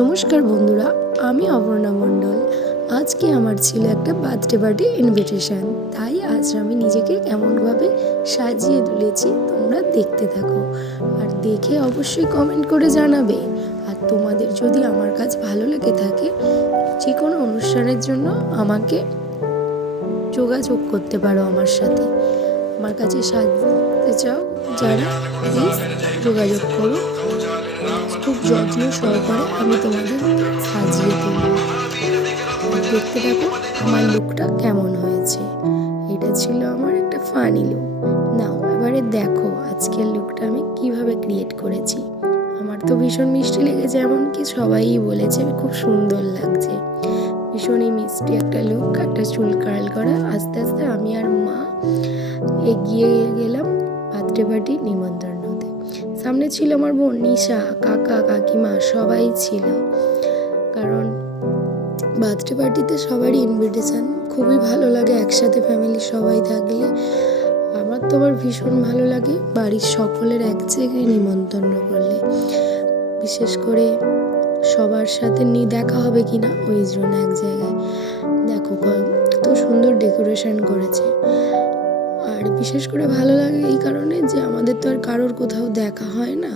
নমস্কার বন্ধুরা, আমি অপর্ণা মণ্ডল। আজকে আমার ছিল একটা বার্থডে পার্টি ইনভিটেশন, তাই আজ আমি নিজেকে কেমনভাবে সাজিয়ে তুলেছি তোমরা দেখতে থাকো, আর দেখে অবশ্যই কমেন্ট করে জানাবে। আর তোমাদের যদি আমার কাজ ভালো লেগে থাকে, যে কোনো অনুষ্ঠানের জন্য আমাকে যোগাযোগ করতে পারো আমার সাথে। আমার কাছে সাজতে চাও যারা, প্লিজ যোগাযোগ করো। খুব যত্ন সহকারে আমি তোমাদের সাজিয়ে দেব। দেখতে থাকো আমার লুকটা কেমন হয়েছে। এটা ছিল আমার একটা ফানি লুক। নাও এবারে দেখো আজকের লুকটা আমি কিভাবে ক্রিয়েট করেছি। আমার তো ভীষণ মিষ্টি লেগেছে, এমনকি সবাই বলেছে খুব সুন্দর লাগছে। ভীষণই মিষ্টি একটা লুক, একটা চুল কার্ল করা। আস্তে আস্তে আমি আর মা এগিয়ে গেলাম বার্থডে পার্টি নিমন্ত্রণ হতে। সামনে ছিল আমার বোন নিশা, কাকা কাকিমা সবাই ছিল, কারণ বার্থডে পার্টিতে সবারই ইনভিটেশন। খুবই ভালো লাগে একসাথে ফ্যামিলি সবাই থাকলে। আমার তো আবার ভীষণ ভালো লাগে বাড়ির সকলের এক জায়গায় নিমন্ত্রণ করলে, বিশেষ করে সবার সাথে দেখা হবে কিনা ওই জন্য এক জায়গায়। দেখো কত সুন্দর ডেকোরেশন করেছে। আর বিশেষ করে ভালো লাগে এই কারণে যে আমাদের তো আর কারোর কোথাও দেখা হয় না,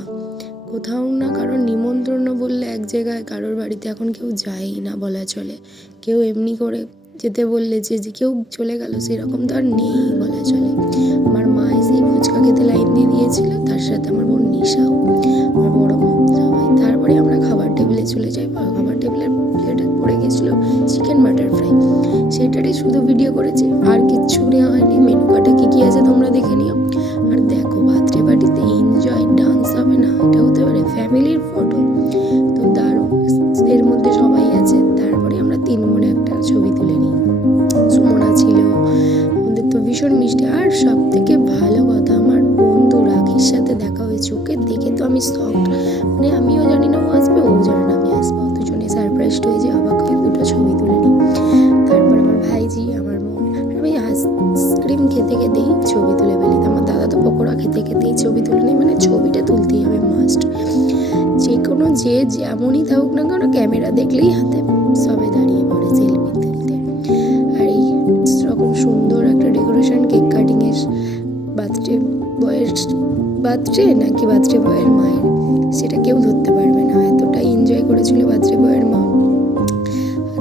কোথাও না কারোর নিমন্ত্রণ বললে এক জায়গায় কারোর বাড়িতে এখন কেউ যায়ই না বলা চলে। কেউ এমনি করে যেতে বললে যে কেউ চলে গেল সেরকম তো আর নেই বলা চলে। আমার মা এসেই ফুচকা খেতে লাইন দিয়ে দিয়েছিল, তার সাথে আমার বোন নিশাও, আমার বড় বোন সবাই। তারপরে আমরা খাবার টেবিলে চলে যাই। খাবার টেবিলের প্লেটে পড়ে গেছিলো চিকেন বাটার ফ্রাই, সেটারই শুধু ভিডিও করেছি, আর কিচ্ছু নেওয়া হয়নি। মেনু কার্ডে কী আছে তোমরা দেখে নিও। আর দেখো বার্থডে পার্টিতে এনজয় ডান্স হবে না, এটা হতে পারে ফ্যামিলির ফটো তো দারুণ। এর মধ্যে সবাই আছে। তারপরে আমরা তিন বোনে একটা ছবি তুলে নিই। সুমনা ছিল, আমাদের তো ভীষণ মিষ্টি। আর সব থেকে ভালো কথা, আমার বন্ধু রাখির সাথে দেখা হয়েছে। ওকে দেখে তো আমি শকড, মানে আমিও জানি না ও আসবে, ও জানে না আমি আসবো। দুজনে সারপ্রাইজড হয়ে যে অবাক হয়ে দুটো ছবি তুলে নিই। তারপর আমার ভাইজি, আমার বোন, আমি আইসক্রিম খেতে খেতেই ছবি তুলে ফেলি। আমার দাদা তো পকোড়া খেতে খেতেই ছবি তুলে নেই, মানে ছবিটা তুলতেই হবে মাস্ট। যে কোনো যে যেমনই থাকুক না কেন, ক্যামেরা দেখলেই হাতে সবাই দাঁড়িয়ে পড়ে সেলফি তুলতে। আর এই রকম সুন্দর একটা ডেকোরেশন, কেক কাটিং এর, বার্থডে বয়ের বার্থডে নাকি বার্থডে বয়ের মায়ের, সেটা কেউ ধরতে পারবে না। এতটাই এনজয় করেছিল বার্থডে বয়ের মা,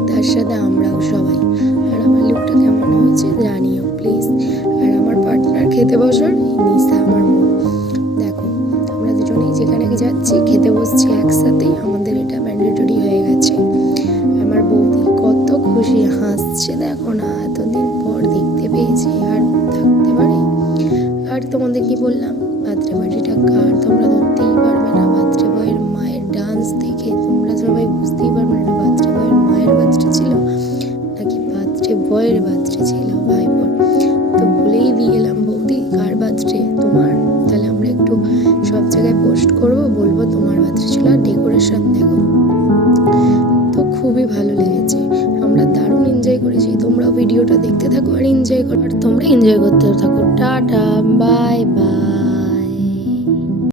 তার সাথে আমরাও সবাই। আর আমার লুকটা কেমন হয়েছে জানিও প্লিজ। আর আমার পার্টনার খেতে বসার নিশা, আমার বোন। দেখো আমরা দুজনেই যেখানে যাচ্ছি খেতে বসছি একসাথেই, আমাদের এটা ম্যান্ডেটরি হয়ে গেছে। আমার বৌদি কত খুশি, হাসছে দেখো না, এতদিন পর দেখতে পেয়েছি। আর থাকতে পারে। আর তোমাদের কি বললাম, বার্থডে পার্টিটা কার তোমরা ধরতেই পারবে না। বার্থডে বয়ের মায়ের ডান্স দেখে তোমরা সবাই বুঝতেই পারবে না বার্থডে বয়ের মায়ের বার্থডে ছিল নাকি বার্থডে বয়ের বার্থডে ছিল, ভাই বোন। তো বলেই দিয়ে এলাম, বৌদি কার বার্থডে তোমার, তাহলে আমরা একটু সব জায়গায় পোস্ট করবো, বলবো তোমার বার্থডে ছিল। আর ডেকোরেশন দেখো, তো খুবই ভালো লেগেছে। আমরা দারুণ এনজয় করেছি। তোমরাও ভিডিওটা দেখতে থাকো আর এনজয় করো, আর তোমরা এনজয় করতে থাকো। Tata, bye bye.